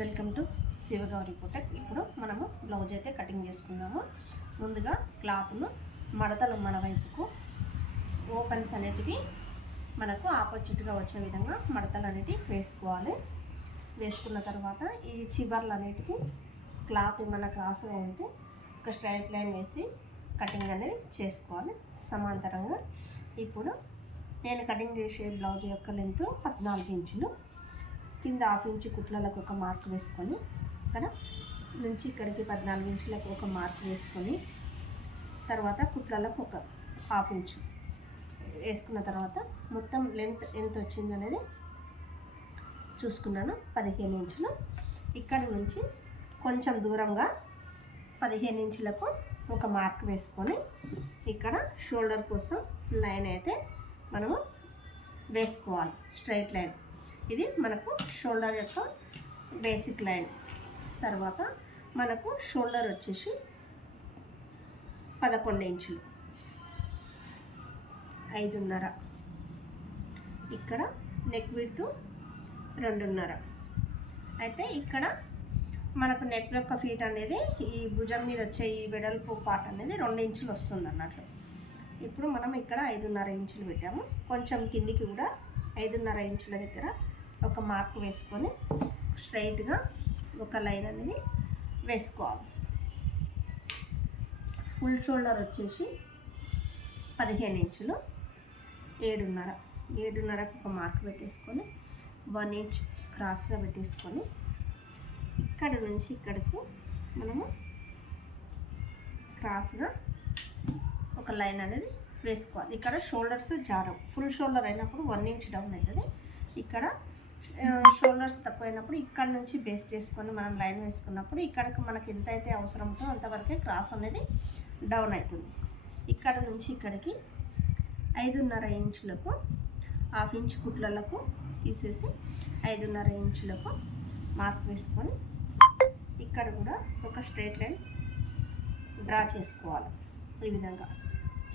Welcome to Shivagowri బుటక్. ఇప్పుడు మనము blouse అయితే కటింగ్ చేసుకున్నాము. ముందుగా క్లాత్ను మడతలు మన వైపుకు ఓపెన్స్ అనేటివి మనకు ఆపోజిట్గా వచ్చే విధంగా మడతలు అనేటివి వేసుకోవాలి. వేసుకున్న తర్వాత ఈ చివర్లు అనేటివి క్లాత్ మన క్రాస్గా ఉంటే ఒక స్ట్రైట్ లైన్ వేసి కటింగ్ అనేది చేసుకోవాలి సమాంతరంగా. ఇప్పుడు నేను కటింగ్ చేసే బ్లౌజ్ యొక్క లెంత్ 14 ఇంచులు. కింద 1/2 ఇంచు కుట్లలకు ఒక మార్క్ వేసుకొని ఇక్కడ నుంచి ఇక్కడికి 14 ఇంచులకు ఒక మార్క్ వేసుకొని తర్వాత కుట్లలకు ఒక 1/2 ఇంచు వేసుకున్న తర్వాత మొత్తం లెంత్ ఎంత వచ్చింది అనేది చూసుకున్నాను. 15 ఇంచులు. ఇక్కడ నుంచి కొంచెం దూరంగా 15 ఇంచులకు ఒక మార్క్ వేసుకొని ఇక్కడ షోల్డర్ కోసం లైన్ అయితే మనము వేసుకోవాలి. స్ట్రైట్ లైన్ ఇది మనకు షోల్డర్ యొక్క బేసిక్ లైన్. తర్వాత మనకు షోల్డర్ వచ్చేసి 11 ఇంచులు, 5.5. ఇక్కడ నెక్ విడ్త్ 2.5. అయితే ఇక్కడ మనకు నెక్ యొక్క ఫీట్ అనేది ఈ భుజం మీద వచ్చే ఈ వెడల్పు పార్ట్ అనేది 2 ఇంచులు వస్తుంది అన్నట్లు. ఇప్పుడు మనం ఇక్కడ 5.5 ఇంచులు పెట్టాము. కొంచెం కిందికి కూడా 5.5 ఇంచుల దగ్గర ఒక మార్క్ వేసుకొని స్ట్రైట్గా ఒక లైన్ అనేది వేసుకోవాలి. ఫుల్ షోల్డర్ వచ్చేసి 15 ఇంచులు, 7.5కు ఒక మార్క్ పెట్టేసుకొని 1 ఇంచ్ క్రాస్గా పెట్టేసుకొని ఇక్కడ నుంచి ఇక్కడికి మనము క్రాస్గా ఒక లైన్ అనేది వేసుకోవాలి. ఇక్కడ షోల్డర్స్ జారవు. ఫుల్ షోల్డర్ అయినప్పుడు 1 ఇంచ్ డౌన్ అవుతుంది. ఇక్కడ షోల్డర్స్ తక్కువైనప్పుడు ఇక్కడ నుంచి బేస్ చేసుకొని మనం లైన్ వేసుకున్నప్పుడు ఇక్కడికి మనకి ఎంత అయితే అవసరం ఉందో అంతవరకే క్రాస్ అనేది డౌన్ అవుతుంది. ఇక్కడ నుంచి ఇక్కడికి 5.5 ఇంచులకు 1/2 ఇంచ్ కుట్లలకు తీసేసి 5.5 ఇంచులకు మార్క్ వేసుకొని ఇక్కడ కూడా ఒక స్ట్రైట్ లైన్ డ్రా చేసుకోవాలి. ఈ విధంగా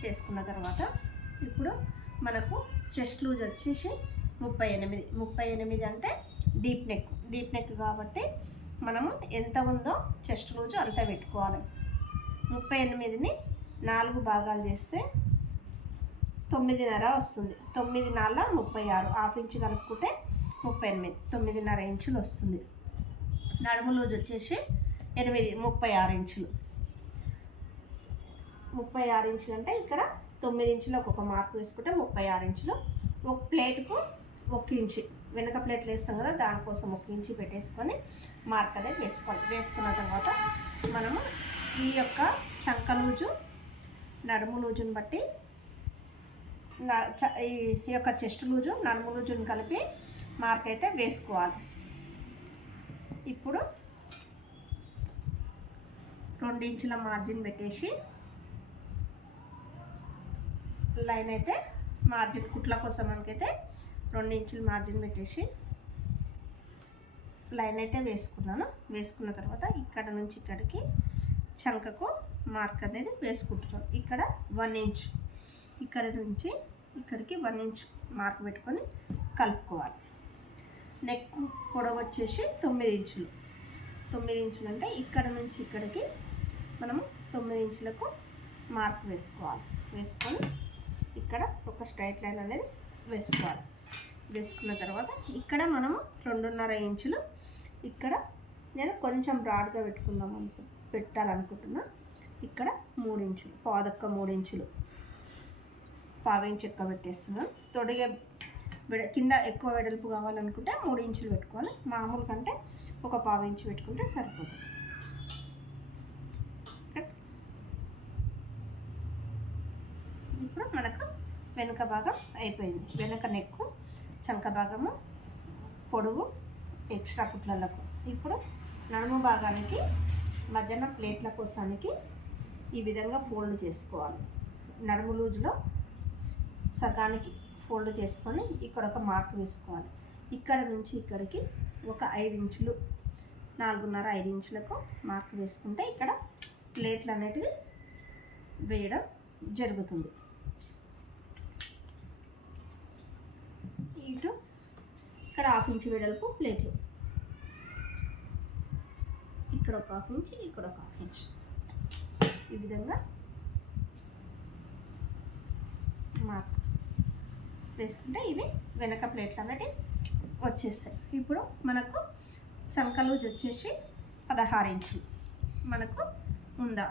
చేసుకున్న తర్వాత ఇప్పుడు మనకు చెస్ట్ లూజ్ వచ్చేసి 38 అంటే డీప్ నెక్ కాబట్టి మనము ఎంత ఉందో చెస్ట్ లూజ్ అంత పెట్టుకోవాలి. 38ని 4 భాగాలు చేస్తే 9.5 వస్తుంది. 9×4 36, 1/2 ఇంచు కలుపుకుంటే 38, 9.5 ఇంచులు వస్తుంది. నడుము లూజ్ వచ్చేసి 36 ఇంచులు. 36 ఇంచులు అంటే ఇక్కడ 9 ఇంచులకు ఒక మార్క్ వేసుకుంటే 36 ఇంచులు. ఒక ప్లేట్కు 1 ఇంచు వెనక ప్లేట్లు వేస్తాం కదా, దానికోసం 1 ఇంచు పెట్టేసుకొని మార్క్ అనేది వేసుకోవాలి. వేసుకున్న తర్వాత మనము ఈ యొక్క చంక లూజు నడుము లూజుని బట్టి ఈ యొక్క చెస్ట్ లూజు నడుము లూజుని కలిపి మార్క్ అయితే వేసుకోవాలి. ఇప్పుడు 2 ఇంచుల మార్జిన్ పెట్టేసి లైన్ అయితే మార్జిన్ కుట్ల కోసం మనకైతే 2 ఇంచుల మార్జిన్ పెట్టేసి లైన్ అయితే వేసుకున్నాను. వేసుకున్న తర్వాత ఇక్కడ నుంచి ఇక్కడికి చంకకు మార్క్ అనేది వేసుకుంటున్నాను. ఇక్కడ 1 ఇంచ్, ఇక్కడ నుంచి ఇక్కడికి 1 ఇంచ్ మార్క్ పెట్టుకొని కలుపుకోవాలి. నెక్ పొడవు వచ్చేసి 9 ఇంచులు. 9 ఇంచులు అంటే ఇక్కడ నుంచి ఇక్కడికి మనము 9 ఇంచులకు మార్క్ వేసుకోవాలి. వేసుకొని ఇక్కడ ఒక స్ట్రైట్ లైన్ అనేది వేసుకోవాలి. వేసుకున్న తర్వాత ఇక్కడ మనము 2.5 ఇంచులు, ఇక్కడ నేను కొంచెం బ్రాడ్గా పెట్టాలనుకుంటున్నా. ఇక్కడ 3 ఇంచులు, పాదొక్క 3 ఇంచులు, 1/2 ఇంచు ఎక్కువ పెట్టేస్తున్నాను. తొడిగే కింద ఎక్కువ వెడల్పు కావాలనుకుంటే 3 ఇంచులు పెట్టుకోవాలి. మామూలు కంటే ఒక 1/2 ఇంచు పెట్టుకుంటే సరిపోతుంది. ఇప్పుడు మనకు వెనుక భాగం అయిపోయింది. వెనుక నెక్కు, చంక భాగము, పొడవు, ఎక్స్ట్రా కుట్లకు. ఇప్పుడు నడుము భాగానికి మధ్యన ప్లేట్ల కోసానికి ఈ విధంగా ఫోల్డ్ చేసుకోవాలి. నడుము లూజులో సగానికి ఫోల్డ్ చేసుకొని ఇక్కడ ఒక మార్క్ వేసుకోవాలి. ఇక్కడ నుంచి ఇక్కడికి ఒక 5 ఇంచులు, 4.5, 5 ఇంచులకు మార్క్ వేసుకుంటే ఇక్కడ ప్లేట్లు అనేటివి వేయడం జరుగుతుంది. ఇటు ఇక్కడ 1/2 ఇంచు వెడల్పు ప్లేట్లు. ఒక హాఫ్ ఇంచ్, ఇక్కడ ఒక హాఫ్ ఇంచ్. ఈ విధంగా మార్క్ వేసుకుంటే ఇవి వెనక ప్లేట్లు అనేది వచ్చేస్తాయి. ఇప్పుడు మనకు చంక లూజ్ వచ్చేసి 16 ఇంచులు మనకు ఉందా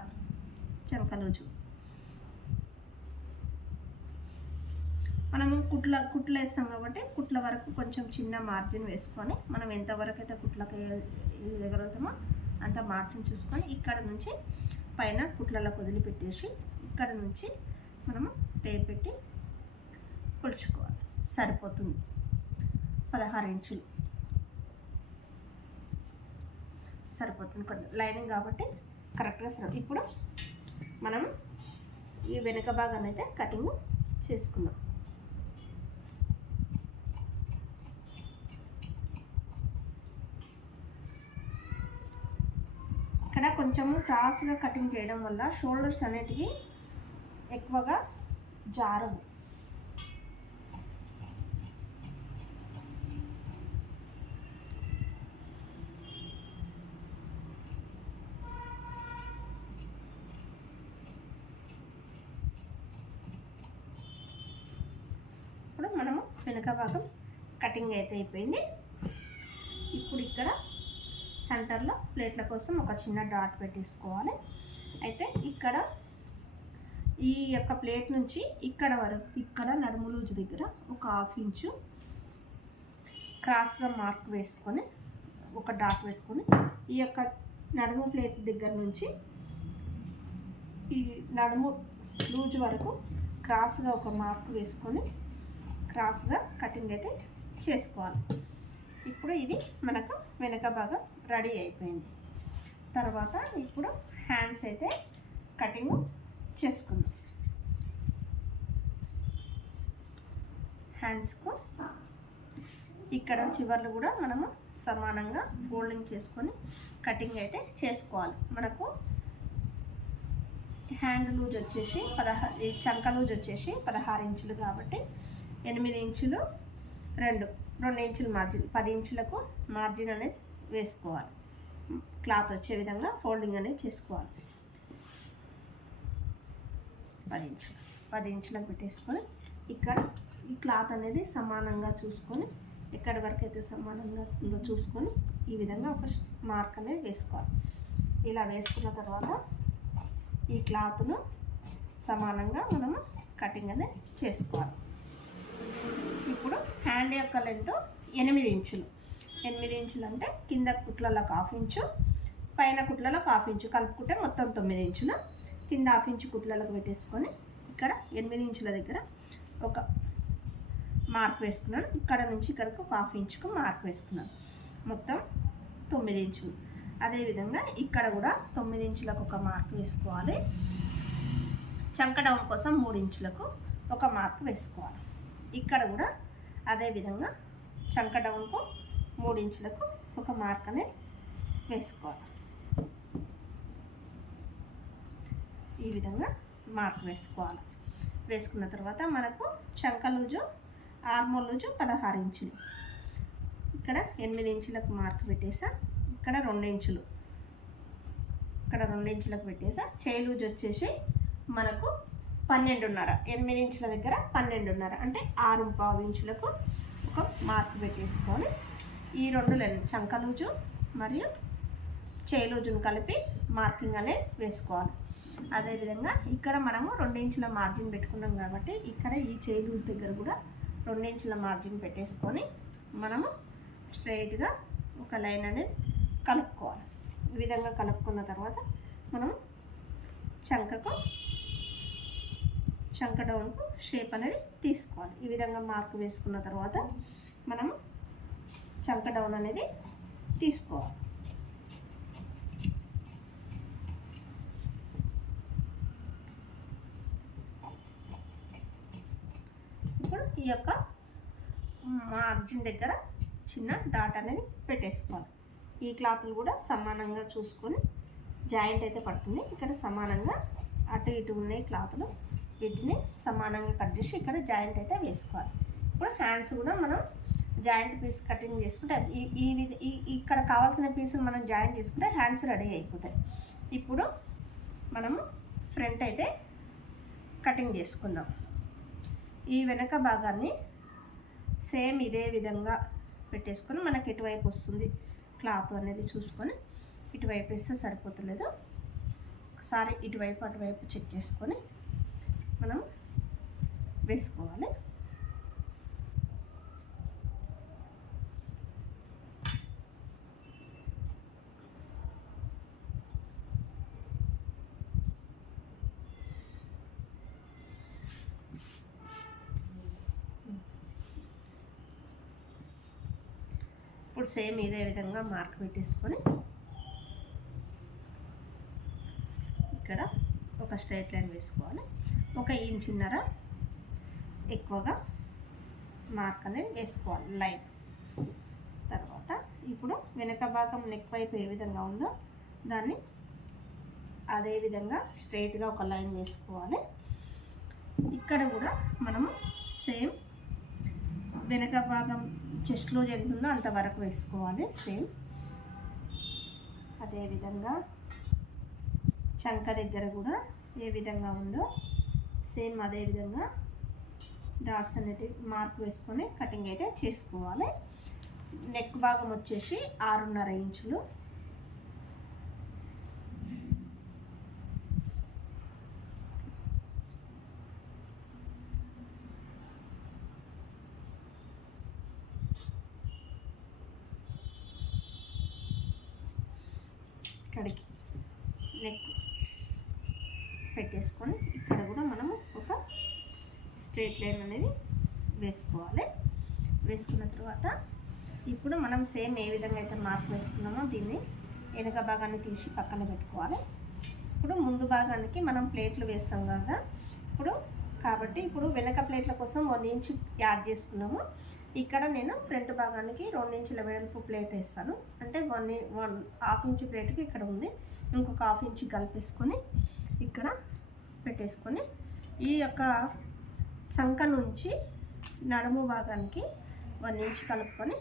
చంక లూజు. మనము కుట్లు వేస్తాం కాబట్టి కుట్ల వరకు కొంచెం చిన్న మార్జిన్ వేసుకొని మనం ఎంతవరకు అయితే కుట్లకు వేయగలుగుతామో అంత మార్జిన్ చూసుకొని ఇక్కడ నుంచి పైన కుట్లలో వదిలిపెట్టేసి ఇక్కడ నుంచి మనము టేప్ పెట్టి కొలుచుకోవాలి. సరిపోతుంది 16 ఇంచులు సరిపోతుంది. కొంచెం లైనింగ్ కాబట్టి కరెక్ట్గా సరి. ఇప్పుడు మనం ఈ వెనుక భాగాన్ని అయితే కటింగ్ చేసుకున్నాం. ఇక్కడ కొంచెము క్రాస్గా కటింగ్ చేయడం వల్ల షోల్డర్స్ అనేటివి ఎక్కువగా జారవు. ఇప్పుడు మనము వెనుక భాగం కటింగ్ అయితే అయిపోయింది. ఇప్పుడు ఇక్కడ సెంటర్లో ప్లేట్ల కోసం ఒక చిన్న డాట్ పెట్టేసుకోవాలి. అయితే ఇక్కడ ఈ యొక్క ప్లేట్ నుంచి ఇక్కడ వరకు ఇక్కడ నడుము లూజు దగ్గర ఒక హాఫ్ ఇంచు క్రాస్గా మార్క్ వేసుకొని ఒక డాట్ పెట్టుకొని ఈ యొక్క నడుము ప్లేట్ దగ్గర నుంచి ఈ నడుము లూజు వరకు క్రాస్గా ఒక మార్క్ వేసుకొని క్రాస్గా కటింగ్ అయితే చేసుకోవాలి. ఇప్పుడు ఇది మనకు వెనక భాగం రెడీ అయిపోయింది. తర్వాత ఇప్పుడు హ్యాండ్స్ అయితే కటింగ్ చేసుకుందాం. హ్యాండ్స్కు ఇక్కడ చివర్లు కూడా మనము సమానంగా ఫోల్డింగ్ చేసుకొని కటింగ్ అయితే చేసుకోవాలి. మనకు హ్యాండ్ లూజ్ వచ్చేసి 16, చంక లూజ్ వచ్చేసి 16 ఇంచులు కాబట్టి 8 ఇంచులు 2 ఇంచులు మార్జిన్, 10 ఇంచులకు మార్జిన్ అనేది వేసుకోవాలి. క్లాత్ వచ్చే విధంగా ఫోల్డింగ్ అనేది చేసుకోవాలి. 10 ఇంచులకు పెట్టేసుకొని ఇక్కడ ఈ క్లాత్ అనేది సమానంగా చూసుకొని ఎక్కడి వరకు అయితే సమానంగా ఉందో చూసుకొని ఈ విధంగా ఒక మార్క్ అనేది వేసుకోవాలి. ఇలా వేసుకున్న తర్వాత ఈ క్లాత్ను సమానంగా మనము కటింగ్ అనేది చేసుకోవాలి. ఇప్పుడు హ్యాండ్ యొక్క లెంత్ 8 ఇంచులు. 8 ఇంచులు అంటే కింద కుట్లలో హాఫ్ ఇంచు, పైన కుట్లలో హాఫ్ ఇంచు కలుపుకుంటే మొత్తం 9 ఇంచులు. కింద హాఫ్ ఇంచు కుట్లలకు పెట్టేసుకొని ఇక్కడ 8 ఇంచుల దగ్గర ఒక మార్క్ వేసుకున్నాను. ఇక్కడ నుంచి ఇక్కడికి ఒక హాఫ్ ఇంచుకు మార్క్ వేసుకున్నాను. మొత్తం 9 ఇంచులు. అదేవిధంగా ఇక్కడ కూడా 9 ఇంచులకు ఒక మార్క్ వేసుకోవాలి. చంక డౌన్ కోసం 3 ఇంచులకు ఒక మార్క్ వేసుకోవాలి. ఇక్కడ కూడా అదేవిధంగా చంక డౌన్కు 3 ఇంచులకు ఒక మార్క్ అనేది వేసుకోవాలి. ఈ విధంగా మార్క్ వేసుకోవాలి. వేసుకున్న తర్వాత మనకు చంక లూజు, ఆర్మోల్ లూజు 16 ఇంచులు. ఇక్కడ 8 ఇంచులకు మార్క్ పెట్టేసా. ఇక్కడ 2 ఇంచులు, ఇక్కడ 2 ఇంచులకు పెట్టేసా. చేయి లూజ్ వచ్చేసి మనకు 12.5, 8 ఇంచుల దగ్గర 12.5 అంటే 6.5 ఇంచులకు ఒక మార్క్ పెట్టేసుకొని ఈ 2 చంక లూజు మరియు చేయి లూజును కలిపి మార్కింగ్ అనేది వేసుకోవాలి. అదేవిధంగా ఇక్కడ మనము 2 ఇంచుల మార్జిన్ పెట్టుకున్నాం కాబట్టి ఇక్కడ ఈ చేయి లూజ్ దగ్గర కూడా 2 ఇంచుల మార్జిన్ పెట్టేసుకొని మనము స్ట్రైట్గా ఒక లైన్ అనేది కలుపుకోవాలి. ఈ విధంగా కలుపుకున్న తర్వాత మనం చంక డౌన్కు షేప్ అనేది తీసుకోవాలి. ఈ విధంగా మార్క్ వేసుకున్న తర్వాత మనము చంక డౌన్ అనేది తీసుకోవాలి. ఇప్పుడు ఈ యొక్క మార్జిన్ దగ్గర చిన్న డాట్ అనేది పెట్టేసుకోవాలి. ఈ క్లాత్లు కూడా సమానంగా చూసుకొని జాయింట్ అయితే పడుతుంది. ఇక్కడ సమానంగా అటు ఇటు ఉన్నాయి క్లాత్లు, వీటిని సమానంగా కట్ చేసి ఇక్కడ జాయింట్ అయితే వేసుకోవాలి. ఇప్పుడు హ్యాండ్స్ కూడా మనం జాయింట్ పీస్ కటింగ్ చేసుకుంటే ఇక్కడ కావాల్సిన పీసులు మనం జాయింట్ చేసుకుంటే హ్యాండ్స్ రెడీ అయిపోతాయి. ఇప్పుడు మనము ఫ్రంట్ అయితే కటింగ్ చేసుకుందాం. ఈ వెనక భాగాన్ని సేమ్ ఇదే విధంగా పెట్టేసుకొని మనకి ఎటువైపు వస్తుంది క్లాత్ అనేది చూసుకొని ఇటువైపు వేస్తే సరిపోతలేదు. ఒకసారి ఇటువైపు అటువైపు చెక్ చేసుకొని మనం వేసుకోవాలి. ఇప్పుడు సేమ్ ఇదే విధంగా మార్క్ పెట్టేసుకొని ఇక్కడ ఒక స్ట్రైట్ లైన్ వేసుకోవాలి. 1 ఇంచున్నర ఎక్కువగా మార్క్ అనేది వేసుకోవాలి లైన్. తర్వాత ఇప్పుడు వెనక భాగం నెక్ వైపు ఏ విధంగా ఉందో దాన్ని అదే విధంగా స్ట్రైట్గా ఒక లైన్ వేసుకోవాలి. ఇక్కడ కూడా మనము సేమ్ వెనక భాగం చెస్ట్ లూజ్ ఎంత ఉందో అంతవరకు వేసుకోవాలి. సేమ్ అదేవిధంగా చంక దగ్గర కూడా ఏ విధంగా ఉందో సేమ్ అదే విధంగా డాట్స్ అనేది మార్క్ వేసుకొని కటింగ్ అయితే చేసుకోవాలి. నెక్ భాగం వచ్చేసి 6.5 ఇంచులు. ఇక్కడికి నెక్ పెట్టేసుకొని ఇక్కడ కూడా మనము ఒక స్ట్రైట్ లైన్ అనేది వేసుకోవాలి. వేసుకున్న తర్వాత ఇప్పుడు మనం సేమ్ ఏ విధంగా అయితే మార్క్ వేసుకున్నామో దీన్ని వెనక భాగాన్ని తీసి పక్కన పెట్టుకోవాలి. ఇప్పుడు ముందు భాగానికి మనం ప్లేట్లు వేస్తాం కదా కాబట్టి ఇప్పుడు వెనక ప్లేట్ల కోసం 1 ఇంచ్ యాడ్ చేసుకున్నాము. ఇక్కడ నేను ఫ్రంట్ భాగానికి 2 ఇంచుల వెడల్పు ప్లేట్ వేస్తాను. అంటే 1.5 ఇంచ్ ప్లేట్కి ఇక్కడ ఉంది, ఇంకొక 1/2 ఇంచ్ కలిపేసుకొని ఇక్కడ పెట్టేసుకొని ఈ యొక్క సంక నుంచి నడుము భాగానికి 1 ఇంచ్ కలుపుకొని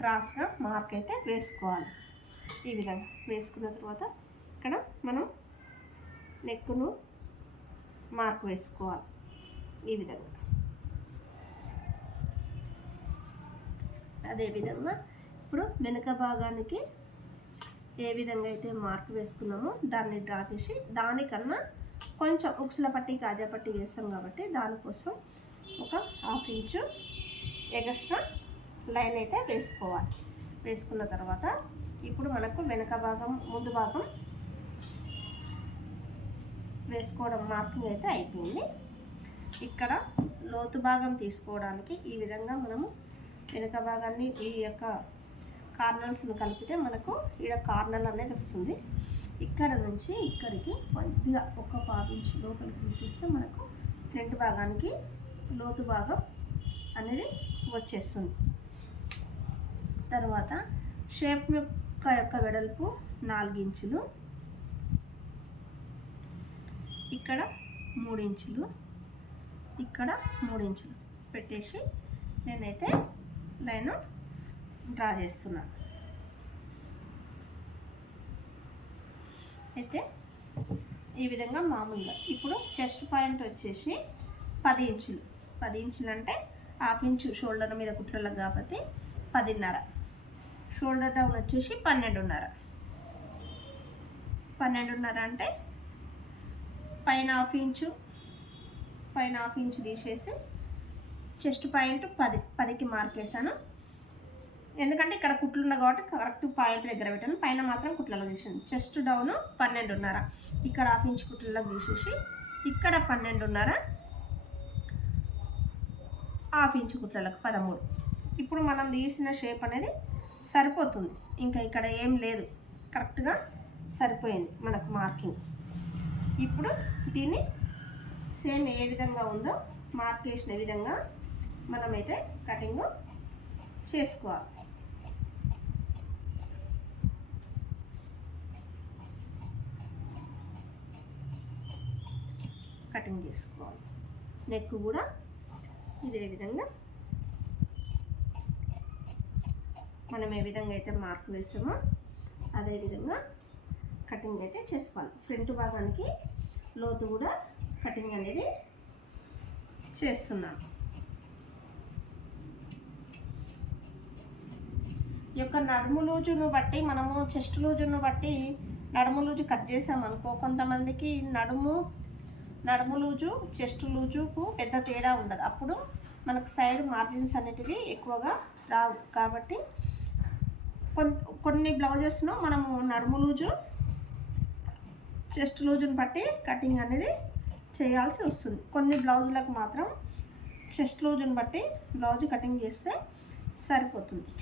క్రాస్గా మార్క్ అయితే వేసుకోవాలి. ఈ విధంగా వేసుకున్న తర్వాత ఇక్కడ మనం నెక్కును మార్క్ వేసుకోవాలి. ఈ విధంగా అదేవిధంగా ఇప్పుడు వెనుక భాగానికి ఏ విధంగా అయితే మార్క్ వేసుకున్నామో దాన్ని డ్రా చేసి దానికన్నా కొంచెం ఉక్సుల పట్టి కాజా పట్టి వేస్తాం కాబట్టి దానికోసం ఒక 1/2 ఇంచు ఎక్స్ట్రా లైన్ అయితే వేసుకోవాలి. వేసుకున్న తర్వాత ఇప్పుడు మనకు వెనక భాగం ముందు భాగం వేసుకోవడం మార్కింగ్ అయితే అయిపోయింది. ఇక్కడ లోతు భాగం తీసుకోవడానికి ఈ విధంగా మనము వెనక భాగాన్ని ఈ యొక్క కార్నర్స్ను కలిపితే మనకు ఇక్కడ కార్నర్ అనేది వస్తుంది. ఇక్కడ నుంచి ఇక్కడికి కొద్దిగా ఒక 1/2 ఇంచ్ లోపలికి తీసేస్తే మనకు ఫ్రంట్ భాగానికి లోతు భాగం అనేది వచ్చేస్తుంది. తర్వాత షేప్ యొక్క వెడల్పు 4 ఇంచులు, ఇక్కడ 3 ఇంచులు, ఇక్కడ 3 ఇంచులు పెట్టేసి నేనైతే లైన్ డ్రా చేస్తున్నాను. అయితే ఈ విధంగా మామూలుగా ఇప్పుడు చెస్ట్ పాయింట్ వచ్చేసి 10 ఇంచులు. 10 ఇంచులు అంటే 1/2 ఇంచు షోల్డర్ మీద కుట్రలకు కాబట్టి 10.5. షోల్డర్ డౌన్ వచ్చేసి 12.5. 12.5 అంటే పైన 1/2 ఇంచు తీసేసి చెస్ట్ పాయింట్ 10కి మార్క్ వేసాను. ఎందుకంటే ఇక్కడ కుట్లు ఉన్నాయి కాబట్టి కరెక్ట్ పాయింట్ దగ్గర పెట్టాను. పైన మాత్రం కుట్లలో తీసాను. చెస్ట్ డౌన్ 12.5, ఇక్కడ 1/2 ఇంచు కుట్లలో తీసేసి ఇక్కడ 12.5, 1/2 ఇంచు కుట్లకు 13. ఇప్పుడు మనం తీసిన షేప్ అనేది సరిపోతుంది. ఇంకా ఇక్కడ ఏం లేదు, కరెక్ట్గా సరిపోయింది మనకు మార్కింగ్. ఇప్పుడు దీన్ని సేమ్ ఏ విధంగా ఉందో మార్క్ వేసిన విధంగా మనమైతే కటింగ్ చేసుకోవాలి. కటింగ్ చేసుకోవాలి. నెక్ కూడా ఇదే విధంగా మనం ఏ విధంగా అయితే మార్క్ వేసామో అదే విధంగా కటింగ్ అయితే చేసుకోవాలి. ఫ్రంట్ భాగానికి లోతు కూడా కటింగ్ అనేది చేస్తున్నాను. ఈ యొక్క నడుము లూజును బట్టి మనము చెస్ట్ లూజును బట్టి నడుము లూజు కట్ చేసామనుకో, కొంతమందికి నడుము లూజు చెస్ట్ లూజుకు పెద్ద తేడా ఉండదు. అప్పుడు మనకు సైడ్ మార్జిన్స్ అనేటివి ఎక్కువగా రావు. కాబట్టి కొన్ని బ్లౌజెస్ను మనము నడుము లూజు చెస్ట్ లూజును బట్టి కటింగ్ అనేది చేయాల్సి వస్తుంది. కొన్ని బ్లౌజులకు మాత్రం చెస్ట్ లూజును బట్టి బ్లౌజ్ కటింగ్ చేస్తే సరిపోతుంది.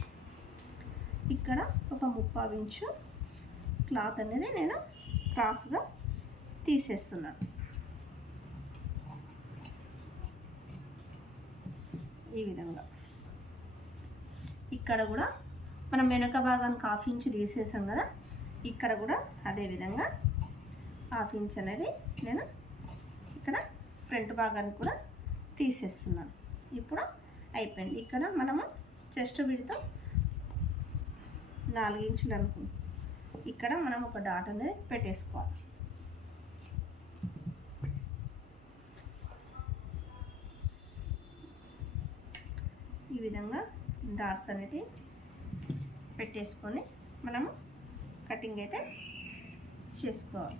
ఇక్కడ ఒక 3/4 ఇంచు క్లాత్ అనేది నేను క్రాస్గా తీసేస్తున్నాను. ఈ విధంగా ఇక్కడ కూడా మనం వెనక భాగానికి 1/2 ఇంచు తీసేసాం కదా, ఇక్కడ కూడా అదే విధంగా 1/2 ఇంచ్ అనేది నేను ఇక్కడ ఫ్రంట్ భాగానికి కూడా తీసేస్తున్నాను. ఇప్పుడు అయిపోయింది. ఇక్కడ మనము చెస్ట్ విడ్త్ 4 ఇంచులు అనుకుంటాం. ఇక్కడ మనం ఒక డాట్ అనేది పెట్టేసుకోవాలి. ఈ విధంగా డాట్స్ అనేటివి పెట్టేసుకొని మనము కటింగ్ అయితే చేసుకోవాలి.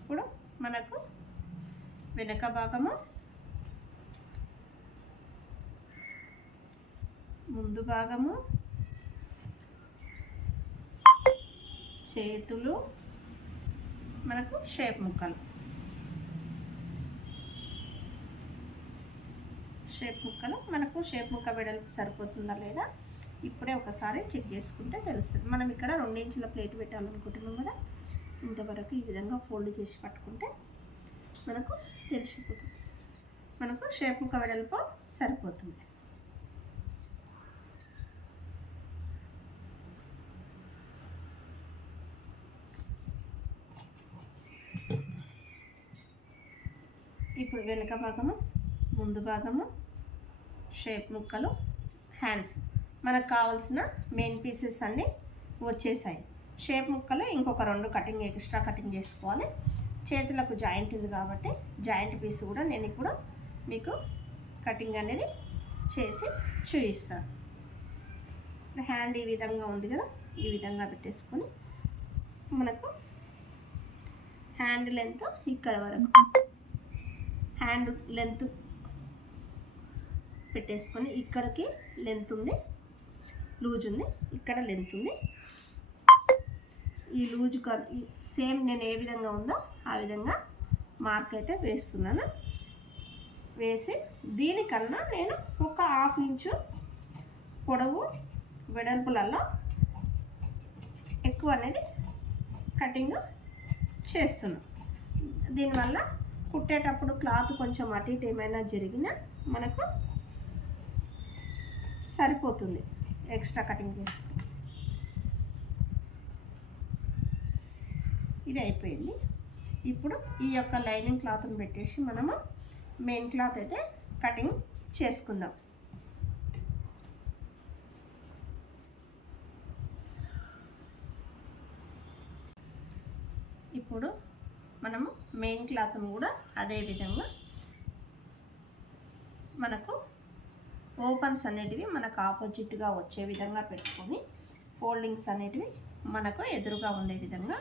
ఇప్పుడు మనకు వెనక భాగము, ముందు భాగము, చేతులు, మనకు షేప్ ముక్కలు మనకు షేప్ ముక్క వెడల్పు సరిపోతుందా లేదా ఇప్పుడే ఒకసారి చెక్ చేసుకుంటే తెలుస్తుంది. మనం ఇక్కడ 2 ఇంచుల ప్లేట్ పెట్టాలనుకుంటున్నాం కదా, ఇంతవరకు ఈ విధంగా ఫోల్డ్ చేసి పట్టుకుంటే మనకు తెలిసిపోతుంది. మనకు షేప్ ముక్క వెడల్పు సరిపోతుంది. ఇప్పుడు వెనక భాగము, ముందు భాగము, షేప్ ముక్కలు, హ్యాండ్స్ మనకు కావాల్సిన మెయిన్ పీసెస్ అన్నీ వచ్చేసాయి. షేప్ ముక్కలు ఇంకొక 2 ఎక్స్ట్రా కటింగ్ చేసుకోవాలి. చేతులకు జాయింట్ ఉంది కాబట్టి జాయింట్ పీస్ కూడా నేను ఇప్పుడు మీకు కటింగ్ అనేది చేసి చూపిస్తాను. హ్యాండ్ ఈ విధంగా ఉంది కదా, ఈ విధంగా పెట్టేసుకొని మనకు హ్యాండ్ లెంత్ ఇక్కడ వరకు హ్యాండ్ లెంత్ పెట్టేసుకొని ఇక్కడికి లెంత్ ఉంది, లూజ్ ఉంది, ఇక్కడ లెంత్ ఉంది. ఈ లూజ్ సేమ్ నేను ఏ విధంగా ఉందో ఆ విధంగా మార్క్ అయితే వేస్తున్నాను. వేసి దీనికన్నా నేను ఒక 1/2 ఇంచు పొడవు వెడల్పులలో ఎక్కువ అనేది కటింగ్ చేస్తున్నాను. దీనివల్ల కుట్టేటప్పుడు క్లాత్ కొంచెం అటు ఇటు ఏమైనా జరిగినా మనకు సరిపోతుంది ఎక్స్ట్రా కటింగ్ చేస్తే. ఇది అయిపోయింది. ఇప్పుడు ఈ యొక్క లైనింగ్ క్లాత్ని పెట్టేసి మనము మెయిన్ క్లాత్ అయితే కటింగ్ చేసుకుందాం. ఇప్పుడు మనము మెయిన్ క్లాత్ను కూడా అదే విధంగా మనకు ఓపెన్స్ అనేటివి మనకు ఆపోజిట్గా వచ్చే విధంగా పెట్టుకొని ఫోల్డింగ్స్ అనేటివి మనకు ఎదురుగా ఉండే విధంగా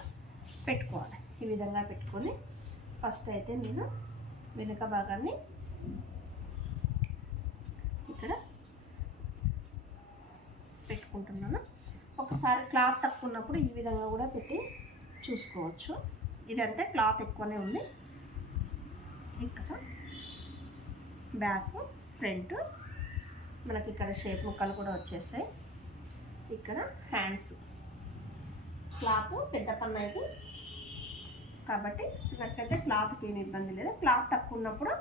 పెట్టుకోవాలి. ఈ విధంగా పెట్టుకొని ఫస్ట్ అయితే నేను వెనుక భాగాన్ని ఇక్కడ పెట్టుకుంటున్నాను. ఒకసారి క్లాత్ తక్కువ ఉన్నప్పుడు ఈ విధంగా కూడా పెట్టి చూసుకోవచ్చు. ఇదంటే క్లాత్ ఎక్కువనే ఉంది. ఇక్కడ బ్యాక్, ఫ్రంట్ మనకి ఇక్కడ షేప్ ముక్కలు కూడా వచ్చేస్తాయి. ఇక్కడ హ్యాండ్స్ క్లాత్ పెద్ద పన్ను అయితే కాబట్టి నాకైతే క్లాత్కి ఏమి ఇబ్బంది లేదు. క్లాత్ తక్కువ ఉన్నప్పుడు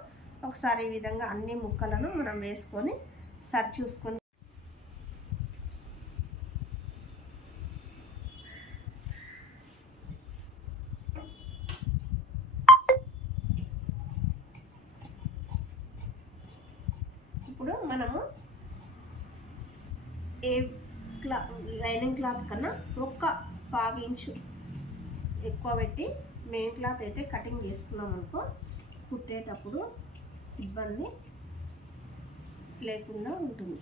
ఒకసారి ఈ విధంగా అన్ని ముక్కలను మనం వేసుకొని సరి చూసుకొని ఇప్పుడు మనము ఏ లైనింగ్ క్లాత్ కన్నా ఒక్క 1/2 ఇంచు ఎక్కువ పెట్టి మెయిన్ క్లాత్ అయితే కటింగ్ చేసుకున్నాం అనుకో కుట్టేటప్పుడు ఇబ్బంది లేకుండా ఉంటుంది.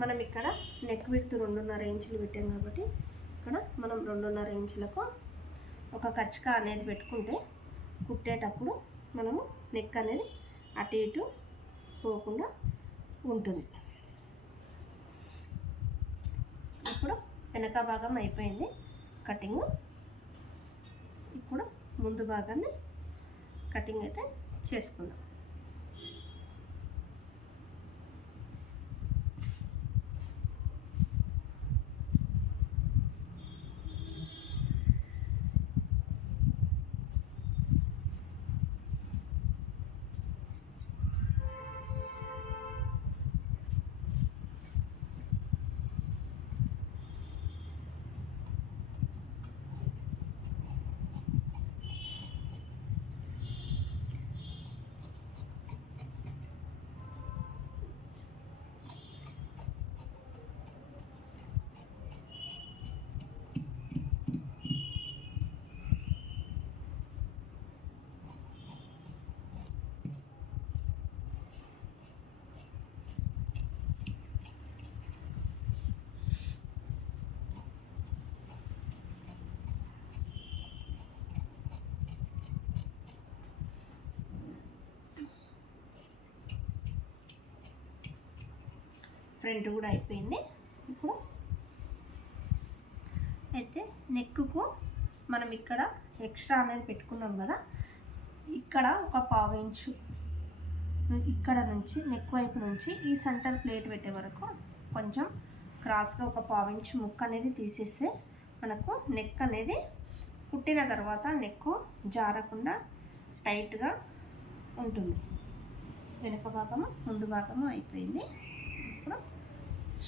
మనం ఇక్కడ నెక్ విడ్త్ 2.5 ఇంచులు పెట్టాం కాబట్టి ఇక్కడ మనం 2.5 ఇంచులకు ఒక కచ్చిక అనేది పెట్టుకుంటే కుట్టేటప్పుడు మనము నెక్ అనేది అటు ఇటు పోకుండా ఉంటుంది. ఇప్పుడు వెనక భాగం అయిపోయింది కటింగ్. ఇప్పుడు ముందు భాగాన్ని కటింగ్ అయితే చేసుకుందాం. ఫ్రంట్ కూడా అయిపోయింది. ఇప్పుడు అయితే నెక్కు మనం ఇక్కడ ఎక్స్ట్రా అనేది పెట్టుకున్నాం కదా, ఇక్కడ ఒక 1/2 ఇంచు ఇక్కడ నుంచి నెక్ వైపు నుంచి ఈ సెంటర్ ప్లేట్ పెట్టే వరకు కొంచెం క్రాస్గా ఒక 1/2 ఇంచు ముక్క అనేది తీసేస్తే మనకు నెక్ అనేది కుట్టిన తర్వాత నెక్ జారకుండా టైట్గా ఉంటుంది. వెనుక భాగము ముందు భాగము అయిపోయింది. ఇప్పుడు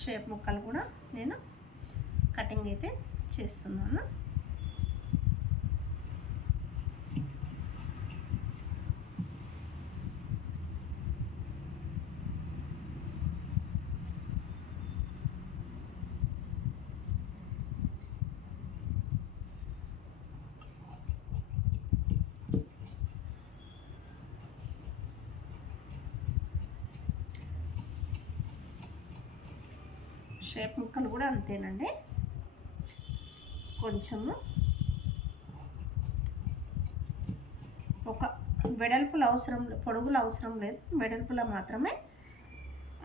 షేప్ ముక్కలు కూడా నేను కటింగ్ అయితే చేస్తున్నాను. షేప్ ముక్కలు కూడా అంతేనండి, కొంచెము ఒక వెడల్పులు అవసరం, పొడుగులు అవసరం లేదు, వెడల్పులో మాత్రమే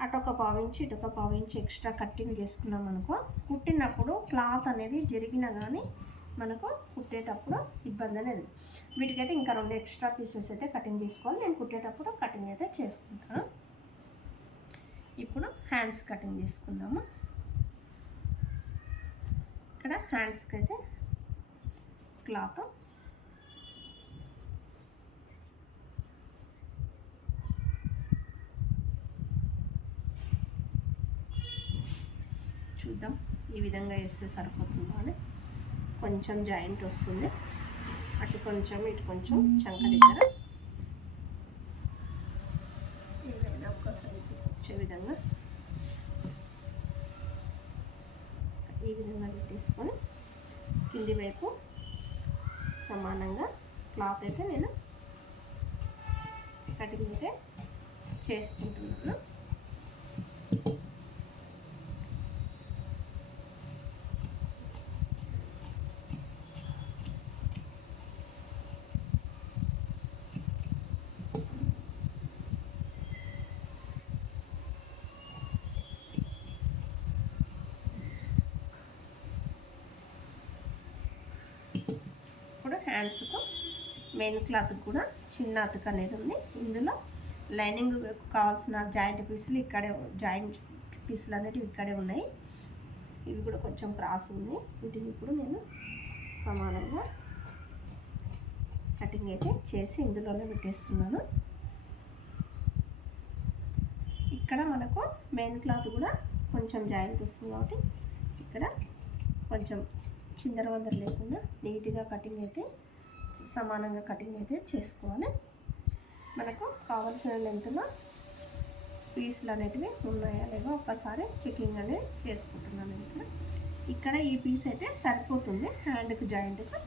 అటు ఒక 1/2 ఇంచు ఇటు ఒక 1/2 ఇంచు ఎక్స్ట్రా కటింగ్ చేసుకున్నాం అనుకో కుట్టినప్పుడు క్లాత్ అనేది జరిగినా కానీ మనకు కుట్టేటప్పుడు ఇబ్బంది అనేది. వీటికైతే ఇంకా 2 ఎక్స్ట్రా పీసెస్ అయితే కటింగ్ చేసుకోవాలి. నేను కుట్టేటప్పుడు కటింగ్ అయితే చేసుకుంటాను. ఇప్పుడు హ్యాండ్స్ కటింగ్ చేసుకుందాము. ఇక్కడ హ్యాండ్స్కి అయితే క్లాత్ చూద్దాం ఈ విధంగా వేస్తే సరిపోతుందో అని. కొంచెం జాయింట్ వస్తుంది, అటు కొంచెం ఇటు కొంచెం చంక దగ్గర ఏదైనా ఒక సైడ్ వచ్చే విధంగా ఈ విధంగా పెట్టేసుకొని కింది వైపు సమానంగా క్లాత్ అయితే నేను కటింగ్ అయితే చేసుకుంటున్నాను. హ్యాండ్స్కు మెయిన్ క్లాత్ కూడా చిన్న అతుక అనేది ఉంది. ఇందులో లైనింగ్ కావాల్సిన జాయింట్ పీసులు ఇక్కడే, జాయింట్ పీసులు అనేవి ఇక్కడే ఉన్నాయి. ఇవి కూడా కొంచెం క్రాస్ ఉంది. వీటిని ఇప్పుడు నేను సమానంగా కటింగ్ అయితే చేసి ఇందులోనే పెట్టేస్తున్నాను. ఇక్కడ మనకు మెయిన్ క్లాత్ కూడా కొంచెం జాయింట్ వస్తుంది కాబట్టి ఇక్కడ కొంచెం చిందరవందర లేకుండా నీట్గా కటింగ్ అయితే సమానంగా కటింగ్ అయితే చేసుకోవాలి. మనకు కావాల్సిన లెంత్లో పీసులు అనేటివి ఉన్నాయా లేవో ఒక్కసారి చెకింగ్ అనేది చేసుకుంటున్నాను. ఇక్కడ ఈ పీస్ అయితే సరిపోతుంది హ్యాండ్కి జాయింట్కి.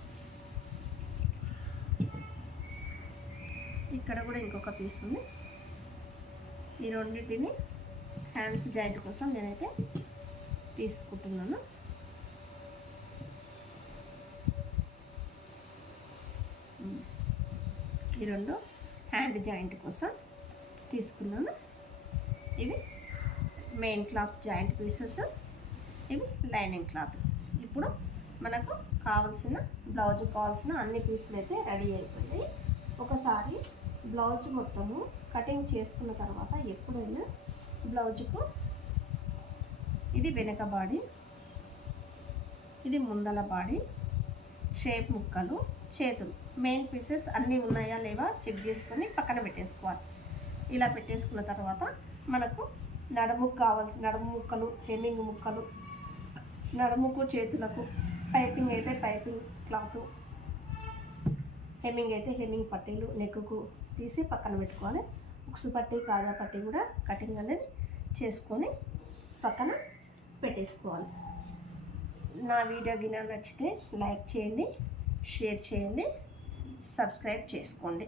ఇక్కడ కూడా ఇంకొక పీస్ ఉంది. ఈ రెండింటిని హ్యాండ్స్ జాయింట్ కోసం నేనైతే తీసుకుంటున్నాను. ఈ రెండు హ్యాండ్ జాయింట్ కోసం తీసుకున్నాను. ఇవి మెయిన్ క్లాత్ జాయింట్ పీసెస్, ఇవి లైనింగ్ క్లాత్. ఇప్పుడు మనకు బ్లౌజ్ కావాల్సిన అన్ని పీసులు అయితే రెడీ అయిపోయాయి. ఒకసారి బ్లౌజ్ మొత్తము కటింగ్ చేసుకున్న తర్వాత ఎప్పుడైనా బ్లౌజుకు ఇది వెనక బాడీ, ఇది ముందల బాడీ, షేప్ ముక్కలు, చేతులు, మెయిన్ పీసెస్ అన్నీ ఉన్నాయా లేవా చెక్ చేసుకొని పక్కన పెట్టేసుకోవాలి. ఇలా పెట్టేసుకున్న తర్వాత మనకు నడుముకు కావాల్సిన నడుము ముక్కలు, హెమ్మింగ్ ముక్కలు, నడుముకు చేతులకు పైపింగ్ అయితే పైపింగ్ క్లాత్, హెమ్మింగ్ అయితే హెమ్మింగ్ పట్టీలు నెక్కుకు తీసి పక్కన పెట్టుకోవాలి. ఉక్సు పట్టీ, కాజా పట్టీ కూడా కటింగ్ అనేది చేసుకొని పక్కన పెట్టేసుకోవాలి. నా వీడియో గిన నచ్చితే లైక్ చేయండి, షేర్ చేయండి, సబ్స్క్రైబ్ చేసుకోండి.